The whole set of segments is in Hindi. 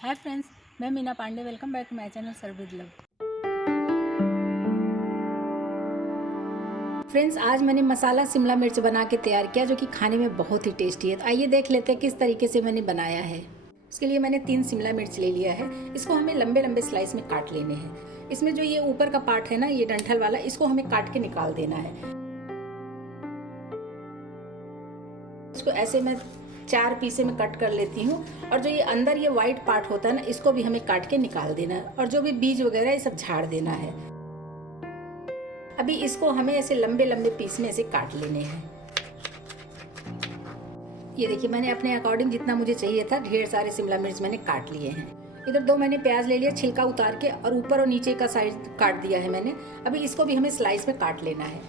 हाय फ्रेंड्स, मैं Meena Pandey. Welcome back to my channel serve with love. Friends, आज मैंने मसाला शिमला मिर्च बना के तैयार किया जो कि खाने में बहुत ही टेस्टी है। तो आइए देख लेते हैं किस तरीके से मैंने बनाया है। उसके लिए मैंने 3 शिमला मिर्च ले लिया है। इसको हमें लंबे लंबे स्लाइस में काट लेने हैं। इसमें जो ये ऊपर का पार्ट है ना, ये डंठल वाला, इसको हमें काट के निकाल देना है। इसको ऐसे मैं 4 पीसे में कट कर लेती हूँ। और जो ये अंदर ये वाइट पार्ट होता है ना, इसको भी हमें काट के निकाल देना है। और जो भी बीज वगैरह ये सब झाड़ देना है। अभी इसको हमें ऐसे लंबे लंबे पीस में ऐसे काट लेने हैं। ये देखिए, मैंने अपने अकॉर्डिंग जितना मुझे चाहिए था ढेर सारे शिमला मिर्च मैंने काट लिए हैं। इधर 2 मैंने प्याज ले लिया, छिलका उतार के, और ऊपर और नीचे का साइड काट दिया है मैंने। अभी इसको भी हमें स्लाइस में काट लेना है।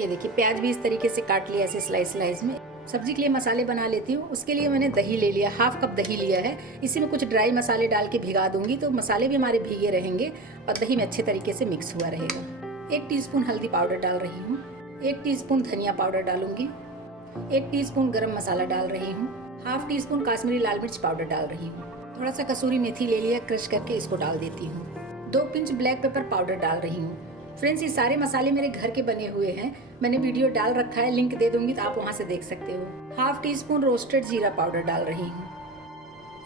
ये देखिए, प्याज भी इस तरीके से काट लिया ऐसे स्लाइस स्लाइस में। सब्जी के लिए मसाले बना लेती हूँ। उसके लिए मैंने दही ले लिया, हाफ कप दही लिया है। इसी में कुछ ड्राई मसाले डाल के भिगा दूंगी तो मसाले भी हमारे भीगे रहेंगे और दही में अच्छे तरीके से मिक्स हुआ रहेगा। 1 टीस्पून हल्दी पाउडर डाल रही हूँ, 1 टीस्पून धनिया पाउडर डालूंगी, 1 टीस्पून गरम मसाला डाल रही हूँ, हाफ टीस्पून काश्मीरी लाल मिर्च पाउडर डाल रही हूँ। थोड़ा सा कसूरी मेथी ले लिया, क्रश करके इसको डाल देती हूँ। 2 पिंच ब्लैक पेपर पाउडर डाल रही हूँ। फ्रेंड्स, ये सारे मसाले मेरे घर के बने हुए हैं। मैंने वीडियो डाल रखा है, लिंक दे दूंगी तो आप वहां से देख सकते हो। हाफ टीस्पून रोस्टेड जीरा पाउडर डाल रही हूँ।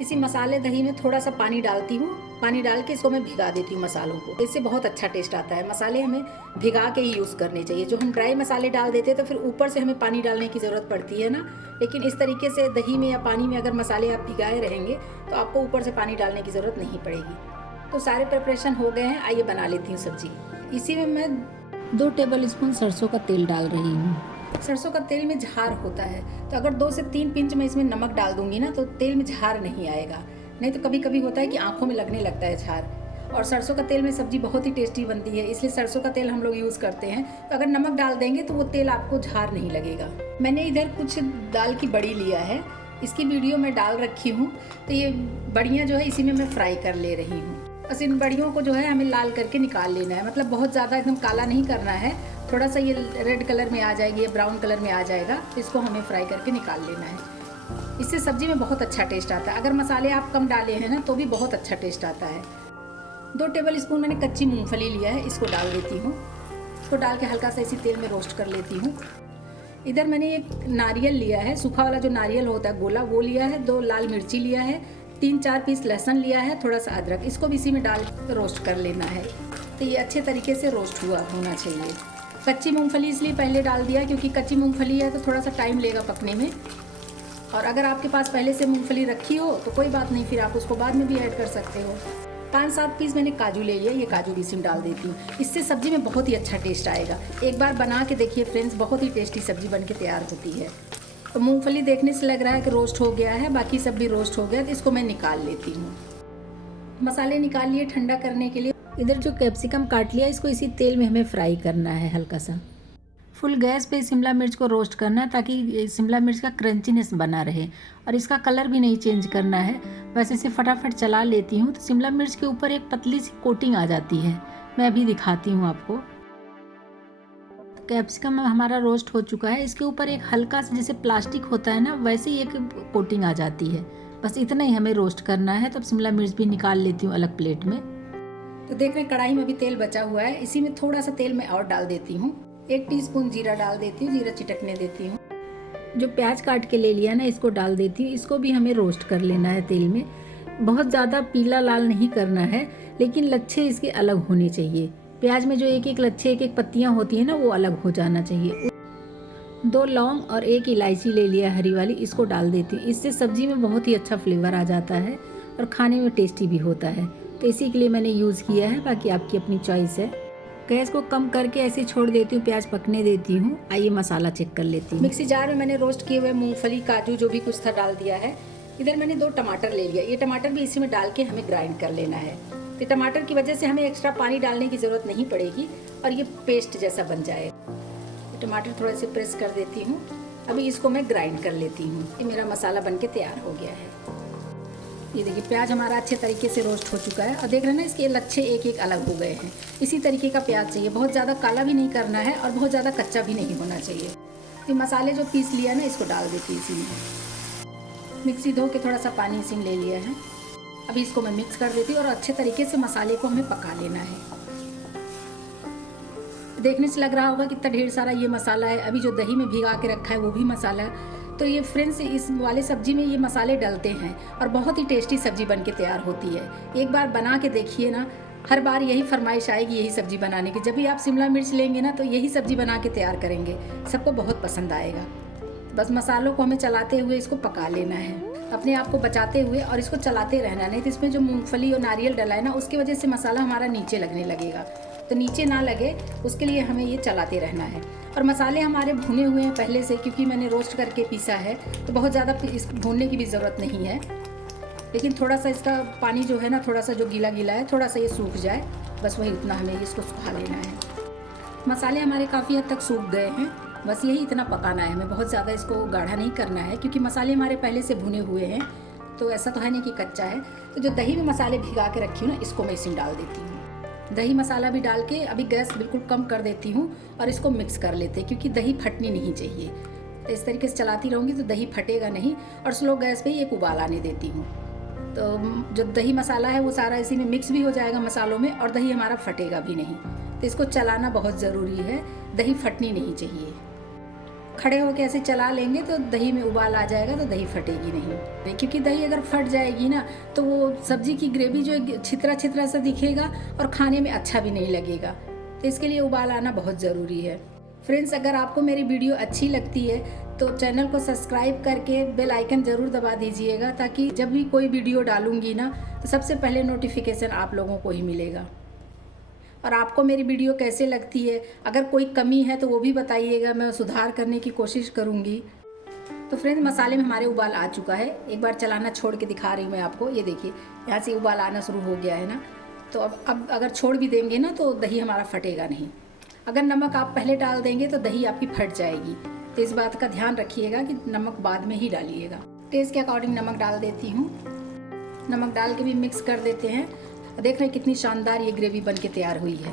इसी मसाले दही में थोड़ा सा पानी डालती हूँ। पानी डाल के इसको मैं भिगा देती हूँ मसालों को। इससे बहुत अच्छा टेस्ट आता है। मसाले हमें भिगा के ही यूज़ करने चाहिए। जो हम ड्राई मसाले डाल देते हैं तो फिर ऊपर से हमें पानी डालने की ज़रूरत पड़ती है ना। लेकिन इस तरीके से दही में या पानी में अगर मसाले आप भिगाए रहेंगे तो आपको ऊपर से पानी डालने की ज़रूरत नहीं पड़ेगी। तो सारे प्रिपरेशन हो गए हैं। आइए बना लेती हूँ सब्जी। इसी में मैं 2 टेबल स्पून सरसों का तेल डाल रही हूँ। सरसों का तेल में झार होता है, तो अगर 2 से 3 पिंच मैं इसमें नमक डाल दूंगी ना तो तेल में झार नहीं आएगा। नहीं तो कभी कभी होता है कि आंखों में लगने लगता है झार। और सरसों का तेल में सब्जी बहुत ही टेस्टी बनती है, इसलिए सरसों का तेल हम लोग यूज़ करते हैं। तो अगर नमक डाल देंगे तो वो तेल आपको झार नहीं लगेगा। मैंने इधर कुछ दाल की बड़ी लिया है, इसकी वीडियो मैं डाल रखी हूँ। तो ये बड़ियाँ जो है इसी में मैं फ्राई कर ले रही हूँ। बस इन बड़ियों को जो है हमें लाल करके निकाल लेना है। मतलब बहुत ज़्यादा एकदम काला नहीं करना है, थोड़ा सा ये रेड कलर में आ जाएगी, ये ब्राउन कलर में आ जाएगा, इसको हमें फ्राई करके निकाल लेना है। इससे सब्जी में बहुत अच्छा टेस्ट आता है। अगर मसाले आप कम डाले हैं ना तो भी बहुत अच्छा टेस्ट आता है। 2 टेबल स्पून मैंने कच्ची मूंगफली लिया है, इसको डाल देती हूँ। इसको डाल के हल्का सा इसी तेल में रोस्ट कर लेती हूँ। इधर मैंने एक नारियल लिया है, सूखा वाला जो नारियल होता है गोला, वो लिया है। 2 लाल मिर्ची लिया है, 3-4 पीस लहसुन लिया है, थोड़ा सा अदरक, इसको भी इसी में डाल रोस्ट कर लेना है। तो ये अच्छे तरीके से रोस्ट होना चाहिए। कच्ची मूंगफली इसलिए पहले डाल दिया क्योंकि कच्ची मूंगफली है तो थोड़ा सा टाइम लेगा पकने में। और अगर आपके पास पहले से मूंगफली रखी हो तो कोई बात नहीं, फिर आप उसको बाद में भी ऐड कर सकते हो। 5-7 पीस मैंने काजू ले लिया, ये काजू भी इसमें डाल देती हूँ। इससे सब्जी में बहुत ही अच्छा टेस्ट आएगा। एक बार बना के देखिए फ्रेंड्स, बहुत ही टेस्टी सब्जी बन के तैयार होती है। तो मूंगफली देखने से लग रहा है कि रोस्ट हो गया है, बाकी सब भी रोस्ट हो गया, तो इसको मैं निकाल लेती हूँ। मसाले निकाल लिए ठंडा करने के लिए। इधर जो कैप्सिकम काट लिया, इसको इसी तेल में हमें फ्राई करना है हल्का सा। फुल गैस पे शिमला मिर्च को रोस्ट करना है ताकि शिमला मिर्च का क्रंचीनेस बना रहे, और इसका कलर भी नहीं चेंज करना है। बस इसे फटाफट चला लेती हूँ तो शिमला मिर्च के ऊपर एक पतली सी कोटिंग आ जाती है। मैं अभी दिखाती हूँ आपको। कैप्सिकम हमारा रोस्ट हो चुका है। इसके ऊपर एक हल्का सा जैसे प्लास्टिक होता है ना, वैसे ही एक कोटिंग आ जाती है। बस इतना ही हमें रोस्ट करना है। तब शिमला मिर्च भी निकाल लेती हूँ अलग प्लेट में। तो देख रहे हैं कढ़ाई में भी तेल बचा हुआ है, इसी में थोड़ा सा तेल मैं और डाल देती हूँ। 1 टीस्पून जीरा डाल देती हूँ, जीरा चिटकने देती हूँ। जो प्याज काट के ले लिया ना, इसको डाल देती हूँ। इसको भी हमें रोस्ट कर लेना है तेल में। बहुत ज़्यादा पीला लाल नहीं करना है, लेकिन लच्छे इसके अलग होने चाहिए। प्याज में जो एक एक लच्छे, एक एक पत्तियां होती है ना, वो अलग हो जाना चाहिए। 2 लौंग और 1 इलायची ले लिया हरी वाली, इसको डाल देती हूँ। इससे सब्जी में बहुत ही अच्छा फ्लेवर आ जाता है और खाने में टेस्टी भी होता है। तो इसी के लिए मैंने यूज़ किया है, बाकी आपकी अपनी चॉइस है। गैस को कम करके ऐसे छोड़ देती हूँ, प्याज पकने देती हूँ। आइए मसाला चेक कर लेती हूँ। मिक्सी जार में मैंने रोस्ट किए हुए मूंगफली, काजू, जो भी कुछ था डाल दिया है। इधर मैंने 2 टमाटर ले लिया, ये टमाटर भी इसी में डाल के हमें ग्राइंड कर लेना है। तो टमाटर की वजह से हमें एक्स्ट्रा पानी डालने की ज़रूरत नहीं पड़ेगी और ये पेस्ट जैसा बन जाएगा। टमाटर थोड़ा से प्रेस कर देती हूँ। अभी इसको मैं ग्राइंड कर लेती हूँ। ये मेरा मसाला बन के तैयार हो गया है। ये देखिए, प्याज हमारा अच्छे तरीके से रोस्ट हो चुका है और देख रहे हैं ना, इसके लच्छे एक एक अलग हो गए हैं। इसी तरीके का प्याज चाहिए, बहुत ज़्यादा काला भी नहीं करना है और बहुत ज़्यादा कच्चा भी नहीं होना चाहिए। ये मसाले जो पीस लिया ना, इसको डाल देती हूँ इसी में। मिक्सी धो के थोड़ा सा पानी इसी में ले लिया है। अभी इसको मैं मिक्स कर देती हूँ और अच्छे तरीके से मसाले को हमें पका लेना है। देखने से लग रहा होगा कितना ढेर सारा ये मसाला है। अभी जो दही में भिगा के रखा है वो भी मसाला है। तो ये फ्रेंड्स इस वाले सब्जी में ये मसाले डलते हैं और बहुत ही टेस्टी सब्जी बन के तैयार होती है। एक बार बना के देखिए ना, हर बार यही फरमाइश आएगी यही सब्जी बनाने की। जब भी आप शिमला मिर्च लेंगे ना तो यही सब्जी बना के तैयार करेंगे, सबको बहुत पसंद आएगा। बस मसालों को हमें चलाते हुए इसको पका लेना है, अपने आप को बचाते हुए, और इसको चलाते रहना। नहीं तो इसमें जो मूंगफली और नारियल डला है ना, उसकी वजह से मसाला हमारा नीचे लगने लगेगा। तो नीचे ना लगे उसके लिए हमें ये चलाते रहना है। और मसाले हमारे भुने हुए हैं पहले से, क्योंकि मैंने रोस्ट करके पीसा है, तो बहुत ज़्यादा इस भूनने की भी ज़रूरत नहीं है। लेकिन थोड़ा सा इसका पानी जो है ना, थोड़ा सा जो गीला गीला है, थोड़ा सा ये सूख जाए, बस वही उतना हमें इसको सुखा लेना है। मसाले हमारे काफ़ी हद तक सूख गए हैं, बस यही इतना पकाना है हमें। बहुत ज़्यादा इसको गाढ़ा नहीं करना है, क्योंकि मसाले हमारे पहले से भुने हुए हैं, तो ऐसा तो है नहीं कि कच्चा है। तो जो दही में मसाले भिगा के रखी हूँ ना, इसको मैं इसमें डाल देती हूँ। दही मसाला भी डाल के अभी गैस बिल्कुल कम कर देती हूँ और इसको मिक्स कर लेते हैं, क्योंकि दही फटनी नहीं चाहिए। तो इस तरीके से चलाती रहूँगी तो दही फटेगा नहीं। और स्लो गैस पे ही एक उबाल आने देती हूँ। तो जो दही मसाला है वो सारा इसी में मिक्स भी हो जाएगा मसालों में, और दही हमारा फटेगा भी नहीं। तो इसको चलाना बहुत ज़रूरी है, दही फटनी नहीं चाहिए। खड़े होकर ऐसे चला लेंगे तो दही में उबाल आ जाएगा, तो दही फटेगी नहीं। क्योंकि दही अगर फट जाएगी ना तो वो सब्जी की ग्रेवी जो छितरा छितरा सा दिखेगा और खाने में अच्छा भी नहीं लगेगा। तो इसके लिए उबाल आना बहुत ज़रूरी है। फ्रेंड्स, अगर आपको मेरी वीडियो अच्छी लगती है तो चैनल को सब्सक्राइब करके बेल आइकन ज़रूर दबा दीजिएगा, ताकि जब भी कोई वीडियो डालूंगी ना तो सबसे पहले नोटिफिकेशन आप लोगों को ही मिलेगा। और आपको मेरी वीडियो कैसे लगती है, अगर कोई कमी है तो वो भी बताइएगा, मैं सुधार करने की कोशिश करूँगी। तो फ्रेंड्स, मसाले में हमारे उबाल आ चुका है। एक बार चलाना छोड़ के दिखा रही हूँ मैं आपको। ये देखिए, यहाँ से उबाल आना शुरू हो गया है ना। तो अब अगर छोड़ भी देंगे ना तो दही हमारा फटेगा नहीं। अगर नमक आप पहले डाल देंगे तो दही आपकी फट जाएगी। तो इस बात का ध्यान रखिएगा कि नमक बाद में ही डालिएगा। टेस्ट के अकॉर्डिंग नमक डाल देती हूँ। नमक डाल के भी मिक्स कर देते हैं। देख रहे हैं कितनी शानदार ये ग्रेवी बन के तैयार हुई है।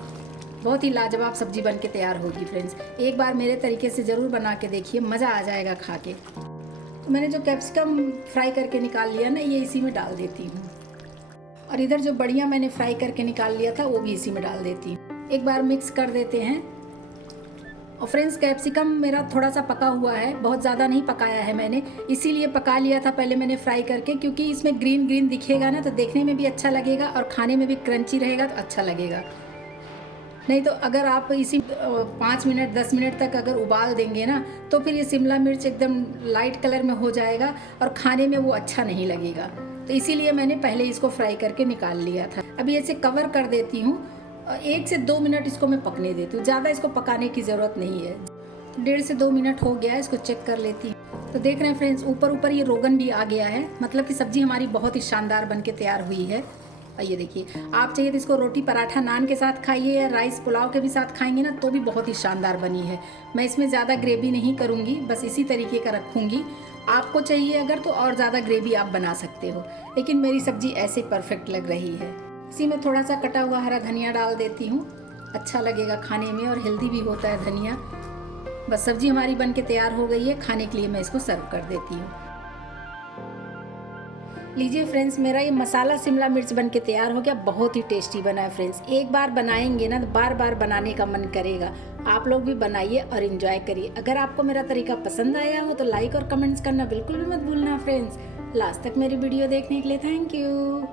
बहुत ही लाजवाब सब्जी बन के तैयार होगी फ्रेंड्स। एक बार मेरे तरीके से ज़रूर बना के देखिए, मज़ा आ जाएगा खा के। तो मैंने जो कैप्सिकम फ्राई करके निकाल लिया ना, ये इसी में डाल देती हूँ। और इधर जो बढ़िया मैंने फ्राई करके निकाल लिया था वो भी इसी में डाल देती हूँ। एक बार मिक्स कर देते हैं। और फ्रेंड्स, कैप्सिकम मेरा थोड़ा सा पका हुआ है, बहुत ज़्यादा नहीं पकाया है मैंने, इसीलिए पका लिया था पहले मैंने फ्राई करके, क्योंकि इसमें ग्रीन ग्रीन दिखेगा ना तो देखने में भी अच्छा लगेगा और खाने में भी क्रंची रहेगा तो अच्छा लगेगा। नहीं तो अगर आप इसी 5 मिनट 10 मिनट तक अगर उबाल देंगे ना तो फिर ये शिमला मिर्च एकदम लाइट कलर में हो जाएगा और खाने में वो अच्छा नहीं लगेगा। तो इसीलिए मैंने पहले इसको फ्राई करके निकाल लिया था। अभी ऐसे कवर कर देती हूँ, 1 से 2 मिनट इसको मैं पकने देती हूँ। ज़्यादा इसको पकाने की ज़रूरत नहीं है। 1.5 से 2 मिनट हो गया है, इसको चेक कर लेती हूँ। तो देख रहे हैं फ्रेंड्स, ऊपर ऊपर ये रोगन भी आ गया है, मतलब कि सब्ज़ी हमारी बहुत ही शानदार बन के तैयार हुई है। और ये देखिए, आप चाहिए तो इसको रोटी पराठा नान के साथ खाइए या राइस पुलाव के भी साथ खाएंगे ना तो भी बहुत ही शानदार बनी है। मैं इसमें ज़्यादा ग्रेवी नहीं करूँगी, बस इसी तरीके का रखूँगी। आपको चाहिए अगर तो और ज़्यादा ग्रेवी आप बना सकते हो, लेकिन मेरी सब्ज़ी ऐसे परफेक्ट लग रही है। इसी में थोड़ा सा कटा हुआ हरा धनिया डाल देती हूँ, अच्छा लगेगा खाने में और हेल्दी भी होता है धनिया। बस सब्जी हमारी बन के तैयार हो गई है, खाने के लिए मैं इसको सर्व कर देती हूँ। लीजिए फ्रेंड्स, मेरा ये मसाला शिमला मिर्च बन के तैयार हो गया। बहुत ही टेस्टी बना है फ्रेंड्स। एक बार बनाएंगे ना तो बार बार बनाने का मन करेगा। आप लोग भी बनाइए और एंजॉय करिए। अगर आपको मेरा तरीका पसंद आया हो तो लाइक और कमेंट्स करना बिल्कुल भी मत भूलना फ्रेंड्स। लास्ट तक मेरी वीडियो देखने के लिए थैंक यू।